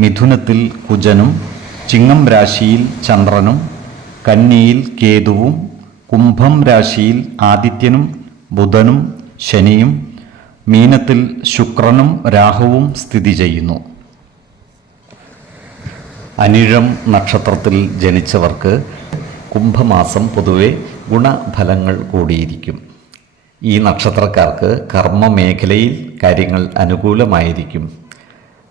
മിഥുനത്തിൽ കുജനും ചിങ്ങം രാശിയിൽ ചന്ദ്രനും കന്നിയിൽ കേതുവും കുംഭം രാശിയിൽ ആദിത്യനും ബുധനും ശനിയും മീനത്തിൽ ശുക്രനും രാഹുവും സ്ഥിതി ചെയ്യുന്നു. അനിഴം നക്ഷത്രത്തിൽ ജനിച്ചവർക്ക് കുംഭമാസം പൊതുവെ ഗുണഫലങ്ങൾ കൂടിയിരിക്കും. ഈ നക്ഷത്രക്കാർക്ക് കർമ്മ മേഖലയിൽ കാര്യങ്ങൾ അനുകൂലമായിരിക്കും.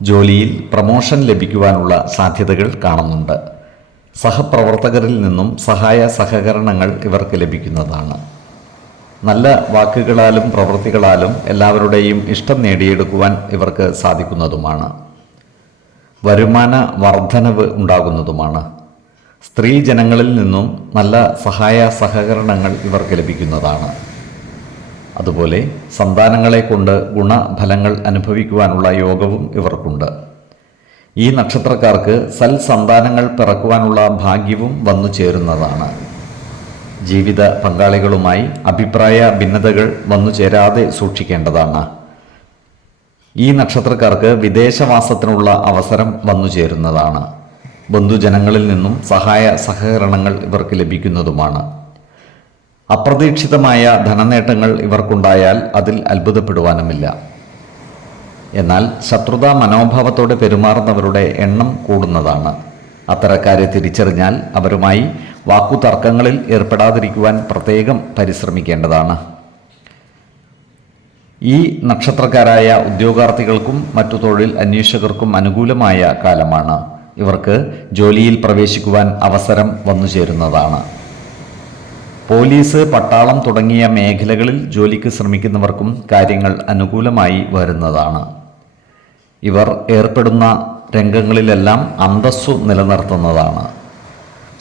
ജോലിയിൽ പ്രമോഷൻ ലഭിക്കുവാനുള്ള സാധ്യതകൾ കാണുന്നുണ്ട്. സഹപ്രവർത്തകരിൽ നിന്നും സഹായ സഹകരണങ്ങൾ ഇവർക്ക് ലഭിക്കുന്നതാണ്. നല്ല വാക്കുകളാലും പ്രവൃത്തികളാലും എല്ലാവരുടെയും ഇഷ്ടം നേടിയെടുക്കുവാൻ ഇവർക്ക് സാധിക്കുന്നതുമാണ്. വരുമാന വർധനവ് ഉണ്ടാകുന്നതുമാണ്. സ്ത്രീ ജനങ്ങളിൽ നിന്നും നല്ല സഹായ സഹകരണങ്ങൾ ഇവർക്ക് ലഭിക്കുന്നതാണ്. അതുപോലെ സന്താനങ്ങളെ കൊണ്ട് ഗുണഫലങ്ങൾ അനുഭവിക്കുവാനുള്ള യോഗവും ഇവർക്കുണ്ട്. ഈ നക്ഷത്രക്കാർക്ക് സൽ സന്താനങ്ങൾ പിറക്കുവാനുള്ള ഭാഗ്യവും വന്നു ചേരുന്നതാണ്. ജീവിത പങ്കാളികളുമായി അഭിപ്രായ ഭിന്നതകൾ വന്നു ചേരാതെ സൂക്ഷിക്കേണ്ടതാണ്. ഈ നക്ഷത്രക്കാർക്ക് വിദേശവാസത്തിനുള്ള അവസരം വന്നു ചേരുന്നതാണ്. ബന്ധുജനങ്ങളിൽ നിന്നും സഹായ സഹകരണങ്ങൾ ഇവർക്ക് ലഭിക്കുന്നതുമാണ്. അപ്രതീക്ഷിതമായ ധനനേട്ടങ്ങൾ ഇവർക്കുണ്ടായാൽ അതിൽ അത്ഭുതപ്പെടുവാനുമില്ല. എന്നാൽ ശത്രുതാ മനോഭാവത്തോടെ പെരുമാറുന്നവരുടെ എണ്ണം കൂടുന്നതാണ്. അത്തരക്കാരെ തിരിച്ചറിഞ്ഞാൽ അവരുമായി വാക്കുതർക്കങ്ങളിൽ ഏർപ്പെടാതിരിക്കുവാൻ പ്രത്യേകം പരിശ്രമിക്കേണ്ടതാണ്. ഈ നക്ഷത്രക്കാരായ ഉദ്യോഗാർത്ഥികൾക്കും മറ്റു തൊഴിൽ അന്വേഷകർക്കും അനുകൂലമായ കാലമാണ്. ഇവർക്ക് ജോലിയിൽ പ്രവേശിക്കുവാൻ അവസരം വന്നു ചേരുന്നതാണ് പോലീസ് പട്ടാളം തുടങ്ങിയ മേഖലകളിൽ ജോലിക്ക് ശ്രമിക്കുന്നവർക്കും കാര്യങ്ങൾ അനുകൂലമായി വരുന്നതാണ്. ഇവർ ഏർപ്പെടുന്ന രംഗങ്ങളിലെല്ലാം അന്തസ്സു നിലനിർത്തുന്നതാണ്.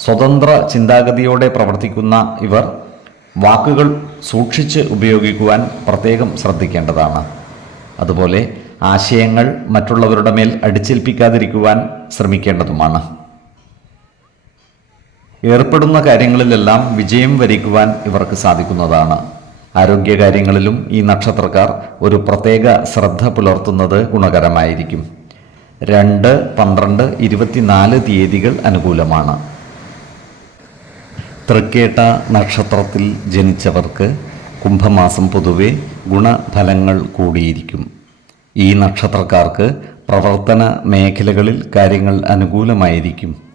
സ്വതന്ത്ര ചിന്താഗതിയോടെ പ്രവർത്തിക്കുന്ന ഇവർ വാക്കുകൾ സൂക്ഷിച്ച് ഉപയോഗിക്കുവാൻ പ്രത്യേകം ശ്രദ്ധിക്കേണ്ടതാണ്. അതുപോലെ ആശയങ്ങൾ മറ്റുള്ളവരുടെ മേൽ അടിച്ചേൽപ്പിക്കാതിരിക്കുവാൻ ശ്രമിക്കേണ്ടതുമാണ്. ഏർപ്പെടുന്ന കാര്യങ്ങളിലെല്ലാം വിജയം വരിക്കുവാൻ ഇവർക്ക് സാധിക്കുന്നതാണ്. ആരോഗ്യകാര്യങ്ങളിലും ഈ നക്ഷത്രക്കാർ ഒരു പ്രത്യേക ശ്രദ്ധ പുലർത്തുന്നത് ഗുണകരമായിരിക്കും. രണ്ട് പന്ത്രണ്ട് ഇരുപത്തിനാല് തീയതികൾ അനുകൂലമാണ്. തൃക്കേട്ട നക്ഷത്രത്തിൽ ജനിച്ചവർക്ക് കുംഭമാസം പൊതുവെ ഗുണഫലങ്ങൾ കൂടിയിരിക്കും. ഈ നക്ഷത്രക്കാർക്ക് പ്രവർത്തന മേഖലകളിൽ കാര്യങ്ങൾ അനുകൂലമായിരിക്കും.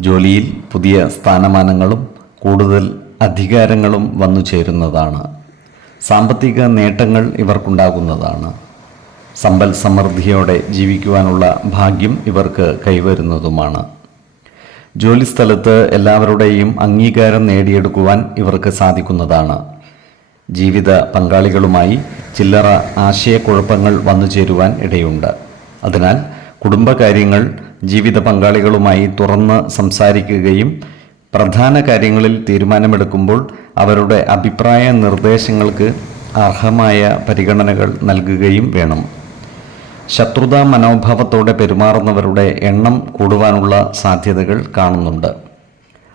ജോലിയിൽ പുതിയ സ്ഥാനമാനങ്ങളും കൂടുതൽ അധികാരങ്ങളും വന്നു ചേരുന്നതാണ്. സാമ്പത്തിക നേട്ടങ്ങൾ ഇവർക്കുണ്ടാകുന്നതാണ്. സമ്പൽ സമൃദ്ധിയോടെ ജീവിക്കുവാനുള്ള ഭാഗ്യം ഇവർക്ക് കൈവരുന്നതുമാണ്. ജോലിസ്ഥലത്ത് എല്ലാവരുടെയും അംഗീകാരം നേടിയെടുക്കുവാൻ ഇവർക്ക് സാധിക്കുന്നതാണ്. ജീവിത പങ്കാളികളുമായി ചില്ലറ ആശയക്കുഴപ്പങ്ങൾ വന്നു ചേരുവാൻ ഇടയുണ്ട്. അതിനാൽ കുടുംബകാര്യങ്ങൾ ജീവിത പങ്കാളികളുമായി തുറന്ന് സംസാരിക്കുകയും പ്രധാന കാര്യങ്ങളിൽ തീരുമാനമെടുക്കുമ്പോൾ അവരുടെ അഭിപ്രായ നിർദ്ദേശങ്ങൾക്ക് അർഹമായ പരിഗണനകൾ നൽകുകയും വേണം. ശത്രുതാ മനോഭാവത്തോടെ പെരുമാറുന്നവരുടെ എണ്ണം കൂടുവാനുള്ള സാധ്യതകൾ കാണുന്നുണ്ട്.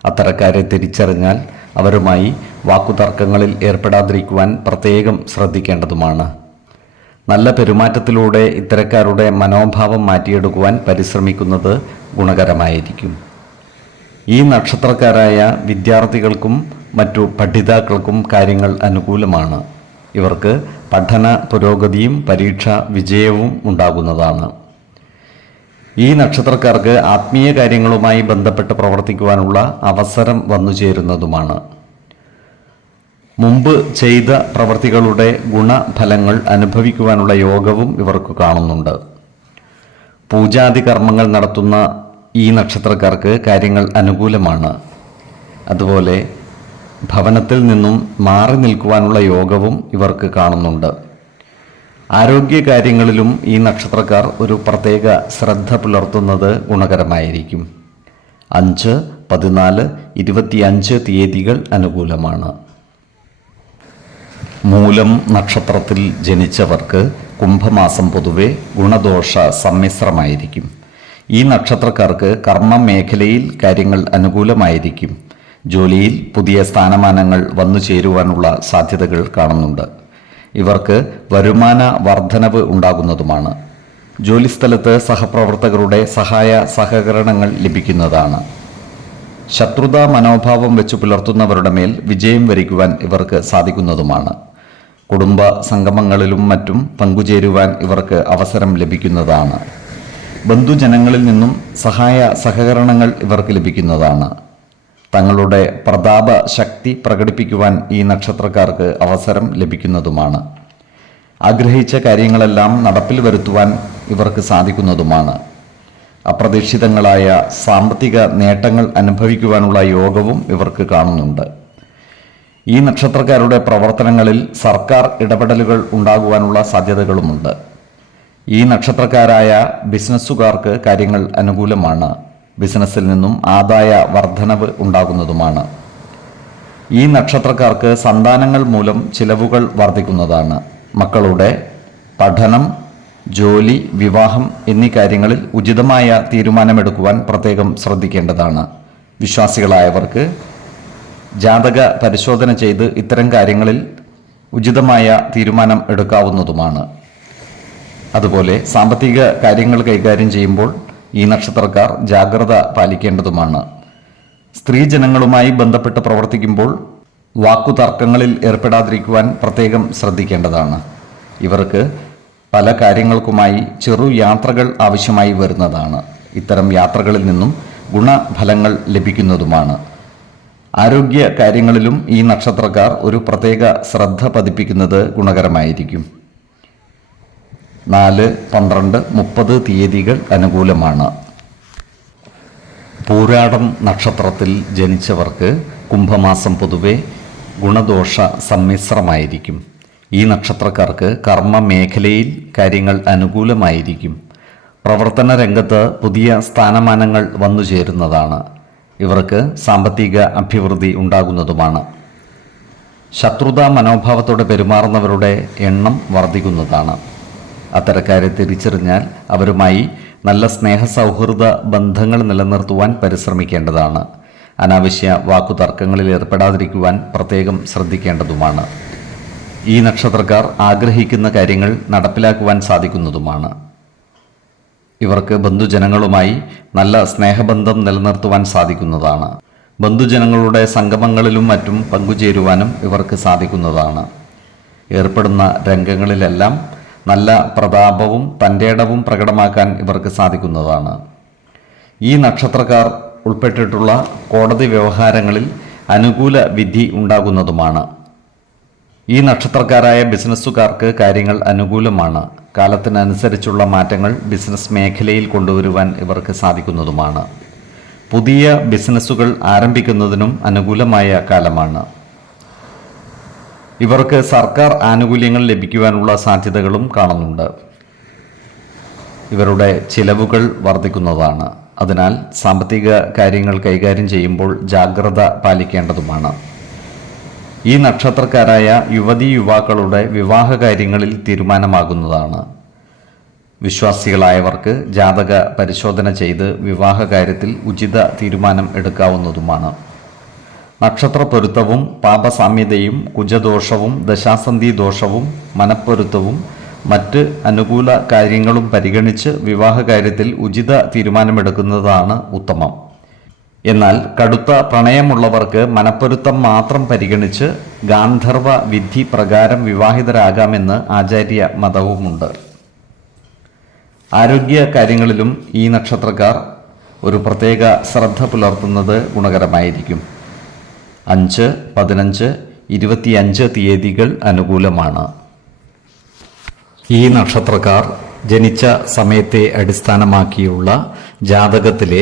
അത്തരക്കാരെ തിരിച്ചറിഞ്ഞാൽ അവരുമായി വാക്കുതർക്കങ്ങളിൽ ഏർപ്പെടാതിരിക്കുവാൻ പ്രത്യേകം ശ്രദ്ധിക്കേണ്ടതുമാണ്. നല്ല പെരുമാറ്റത്തിലൂടെ ഇത്തരക്കാരുടെ മനോഭാവം മാറ്റിയെടുക്കുവാൻ പരിശ്രമിക്കുന്നത് ഗുണകരമായിരിക്കും. ഈ നക്ഷത്രക്കാരായ വിദ്യാർത്ഥികൾക്കും മറ്റു പഠിതാക്കൾക്കും കാര്യങ്ങൾ അനുകൂലമാണ്. ഇവർക്ക് പഠന പുരോഗതിയും പരീക്ഷ വിജയവും ഉണ്ടാകുന്നതാണ്. ഈ നക്ഷത്രക്കാർക്ക് ആത്മീയ കാര്യങ്ങളുമായി ബന്ധപ്പെട്ട് പ്രവർത്തിക്കുവാനുള്ള അവസരം വന്നു ചേരുന്നതുമാണ് മുമ്പ് ചെയ്ത പ്രവർത്തികളുടെ ഗുണഫലങ്ങൾ അനുഭവിക്കുവാനുള്ള യോഗവും ഇവർക്ക് കാണുന്നുണ്ട്. പൂജാതി കർമ്മങ്ങൾ നടത്തുന്ന ഈ നക്ഷത്രക്കാർക്ക് കാര്യങ്ങൾ അനുകൂലമാണ്. അതുപോലെ ഭവനത്തിൽ നിന്നും മാറി നിൽക്കുവാനുള്ള യോഗവും ഇവർക്ക് കാണുന്നുണ്ട്. ആരോഗ്യ കാര്യങ്ങളിലും ഈ നക്ഷത്രക്കാർ ഒരു പ്രത്യേക ശ്രദ്ധ പുലർത്തുന്നത് ഗുണകരമായിരിക്കും. അഞ്ച് പതിനാല് ഇരുപത്തിയഞ്ച് തീയതികൾ അനുകൂലമാണ്. മൂലം നക്ഷത്രത്തിൽ ജനിച്ചവർക്ക് കുംഭമാസം പൊതുവെ ഗുണദോഷ സമ്മിശ്രമായിരിക്കും. ഈ നക്ഷത്രക്കാർക്ക് കർമ്മ മേഖലയിൽ കാര്യങ്ങൾ അനുകൂലമായിരിക്കും. ജോലിയിൽ പുതിയ സ്ഥാനമാനങ്ങൾ വന്നു ചേരുവാനുള്ള സാധ്യതകൾ കാണുന്നുണ്ട്. ഇവർക്ക് വരുമാന വർധനവ് ഉണ്ടാകുന്നതുമാണ്. ജോലിസ്ഥലത്ത് സഹപ്രവർത്തകരുടെ സഹായ സഹകരണങ്ങൾ ലഭിക്കുന്നതാണ്. ശത്രുതാ മനോഭാവം വെച്ച് പുലർത്തുന്നവരുടെ മേൽ വിജയം വരിക്കുവാൻ ഇവർക്ക് സാധിക്കുന്നതുമാണ്. കുടുംബ സംഗമങ്ങളിലും മറ്റും പങ്കുചേരുവാൻ ഇവർക്ക് അവസരം ലഭിക്കുന്നതാണ്. ബന്ധുജനങ്ങളിൽ നിന്നും സഹായ സഹകരണങ്ങൾ ഇവർക്ക് ലഭിക്കുന്നതാണ്. തങ്ങളുടെ പ്രതാപ ശക്തി പ്രകടിപ്പിക്കുവാൻ ഈ നക്ഷത്രക്കാർക്ക് അവസരം ലഭിക്കുന്നതുമാണ്. ആഗ്രഹിച്ച കാര്യങ്ങളെല്ലാം നടപ്പിൽ വരുത്തുവാൻ ഇവർക്ക് സാധിക്കുന്നതുമാണ്. അപ്രതീക്ഷിതങ്ങളായ സാമ്പത്തിക നേട്ടങ്ങൾ അനുഭവിക്കുവാനുള്ള യോഗവും ഇവർക്ക് കാണുന്നുണ്ട്. ഈ നക്ഷത്രക്കാരുടെ പ്രവർത്തനങ്ങളിൽ സർക്കാർ ഇടപെടലുകൾ ഉണ്ടാകുവാനുള്ള സാധ്യതകളുമുണ്ട്. ഈ നക്ഷത്രക്കാരായ ബിസിനസ്സുകാർക്ക് കാര്യങ്ങൾ അനുകൂലമാണ്. ബിസിനസ്സിൽ നിന്നും ആദായ വർധനവ് ഉണ്ടാകുന്നതുമാണ്. ഈ നക്ഷത്രക്കാർക്ക് സന്താനങ്ങൾ മൂലം ചിലവുകൾ വർദ്ധിക്കുന്നതാണ്. മക്കളുടെ പഠനം ജോലി വിവാഹം എന്നീ കാര്യങ്ങളിൽ ഉചിതമായ തീരുമാനമെടുക്കുവാൻ പ്രത്യേകം ശ്രദ്ധിക്കേണ്ടതാണ്. വിശ്വാസികളായവർക്ക് ജാതക പരിശോധന ചെയ്ത് ഇത്തരം കാര്യങ്ങളിൽ ഉചിതമായ തീരുമാനം എടുക്കാവുന്നതുമാണ്. അതുപോലെ സാമ്പത്തിക കാര്യങ്ങൾ കൈകാര്യം ചെയ്യുമ്പോൾ ഈ നക്ഷത്രക്കാർ ജാഗ്രത പാലിക്കേണ്ടതുമാണ്. സ്ത്രീജനങ്ങളുമായി ബന്ധപ്പെട്ട് പ്രവർത്തിക്കുമ്പോൾ വാക്കുതർക്കങ്ങളിൽ ഏർപ്പെടാതിരിക്കുവാൻ പ്രത്യേകം ശ്രദ്ധിക്കേണ്ടതാണ്. ഇവർക്ക് പല കാര്യങ്ങൾക്കുമായി ചെറു യാത്രകൾ ആവശ്യമായി വരുന്നതാണ്. ഇത്തരം യാത്രകളിൽ നിന്നും ഗുണഫലങ്ങൾ ലഭിക്കുന്നതുമാണ്. ആരോഗ്യ കാര്യങ്ങളിലും ഈ നക്ഷത്രക്കാർ ഒരു പ്രത്യേക ശ്രദ്ധ പതിപ്പിക്കുന്നത് ഗുണകരമായിരിക്കും. നാല് പന്ത്രണ്ട് മുപ്പത് തീയതികൾ അനുകൂലമാണ്. പൂരാടം നക്ഷത്രത്തിൽ ജനിച്ചവർക്ക് കുംഭമാസം പൊതുവെ ഗുണദോഷ സമ്മിശ്രമായിരിക്കും. ഈ നക്ഷത്രക്കാർക്ക് കർമ്മ മേഖലയിൽ കാര്യങ്ങൾ അനുകൂലമായിരിക്കും. പ്രവർത്തന രംഗത്ത് പുതിയ സ്ഥാനമാനങ്ങൾ വന്നു ചേരുന്നതാണ് ഇവർക്ക് സാമ്പത്തിക അഭിവൃദ്ധി ഉണ്ടാകുന്നതുമാണ്. ശത്രുതാ മനോഭാവത്തോടെ പെരുമാറുന്നവരുടെ എണ്ണം വർദ്ധിക്കുന്നതാണ്. അത്തരക്കാരെ തിരിച്ചറിഞ്ഞാൽ അവരുമായി നല്ല സ്നേഹ സൗഹൃദ ബന്ധങ്ങൾ നിലനിർത്തുവാൻ പരിശ്രമിക്കേണ്ടതാണ്. അനാവശ്യ വാക്കുതർക്കങ്ങളിൽ ഏർപ്പെടാതിരിക്കുവാൻ പ്രത്യേകം ശ്രദ്ധിക്കേണ്ടതുമാണ്. ഈ നക്ഷത്രക്കാർ ആഗ്രഹിക്കുന്ന കാര്യങ്ങൾ നടപ്പിലാക്കുവാൻ സാധിക്കുന്നതുമാണ്. ഇവർക്ക് ബന്ധുജനങ്ങളുമായി നല്ല സ്നേഹബന്ധം നിലനിർത്തുവാൻ സാധിക്കുന്നതാണ്. ബന്ധുജനങ്ങളുടെ സംഗമങ്ങളിലും മറ്റും പങ്കുചേരുവാനും ഇവർക്ക് സാധിക്കുന്നതാണ്. ഏർപ്പെടുന്ന രംഗങ്ങളിലെല്ലാം നല്ല പ്രതാപവും തന്റെടവും പ്രകടമാക്കാൻ ഇവർക്ക് സാധിക്കുന്നതാണ്. ഈ നക്ഷത്രക്കാർ ഉൾപ്പെട്ടിട്ടുള്ള കോടതി വ്യവഹാരങ്ങളിൽ അനുകൂല വിധി ഉണ്ടാകുന്നതുമാണ്. ഈ നക്ഷത്രക്കാരായ ബിസിനസ്സുകാർക്ക് കാര്യങ്ങൾ അനുകൂലമാണ്. കാലത്തിനനുസരിച്ചുള്ള മാറ്റങ്ങൾ ബിസിനസ് മേഖലയിൽ കൊണ്ടുവരുവാൻ ഇവർക്ക് സാധിക്കുന്നതുമാണ്. പുതിയ ബിസിനസ്സുകൾ ആരംഭിക്കുന്നതിനും അനുകൂലമായ കാലമാണ്. ഇവർക്ക് സർക്കാർ ആനുകൂല്യങ്ങൾ ലഭിക്കുവാനുള്ള സാധ്യതകളും കാണുന്നുണ്ട്. ഇവരുടെ ചിലവുകൾ വർദ്ധിക്കുന്നതാണ്. അതിനാൽ സാമ്പത്തിക കാര്യങ്ങൾ കൈകാര്യം ചെയ്യുമ്പോൾ ജാഗ്രത പാലിക്കേണ്ടതുമാണ്. ഈ നക്ഷത്രക്കാരായ യുവതി യുവാക്കളുടെ വിവാഹ കാര്യങ്ങളിൽ തീരുമാനമാകുന്നതാണ്. വിശ്വാസികളായവർക്ക് ജാതക പരിശോധന ചെയ്ത് വിവാഹ കാര്യത്തിൽ ഉചിത തീരുമാനം എടുക്കാവുന്നതുമാണ്. നക്ഷത്ര പൊരുത്തവും പാപസാമ്യതയും കുജദോഷവും ദശാസന്ധി ദോഷവും മനപ്പൊരുത്തവും മറ്റ് അനുകൂല കാര്യങ്ങളും പരിഗണിച്ച് വിവാഹ കാര്യത്തിൽ ഉചിത തീരുമാനമെടുക്കുന്നതാണ് ഉത്തമം. എന്നാൽ കടുത്ത പ്രണയമുള്ളവർക്ക് മനപ്പൊരുത്തം മാത്രം പരിഗണിച്ച് ഗാന്ധർവ വിധി പ്രകാരം വിവാഹിതരാകാമെന്ന് ആചാര്യ മതവുമുണ്ട്. ആരോഗ്യ കാര്യങ്ങളിലും ഈ നക്ഷത്രക്കാർ ഒരു പ്രത്യേക ശ്രദ്ധ പുലർത്തുന്നത് ഗുണകരമായിരിക്കും. അഞ്ച് പതിനഞ്ച് ഇരുപത്തിയഞ്ച് തീയതികൾ അനുകൂലമാണ്. ഈ നക്ഷത്രക്കാർ ജനിച്ച സമയത്തെ അടിസ്ഥാനമാക്കിയുള്ള ജാതകത്തിലെ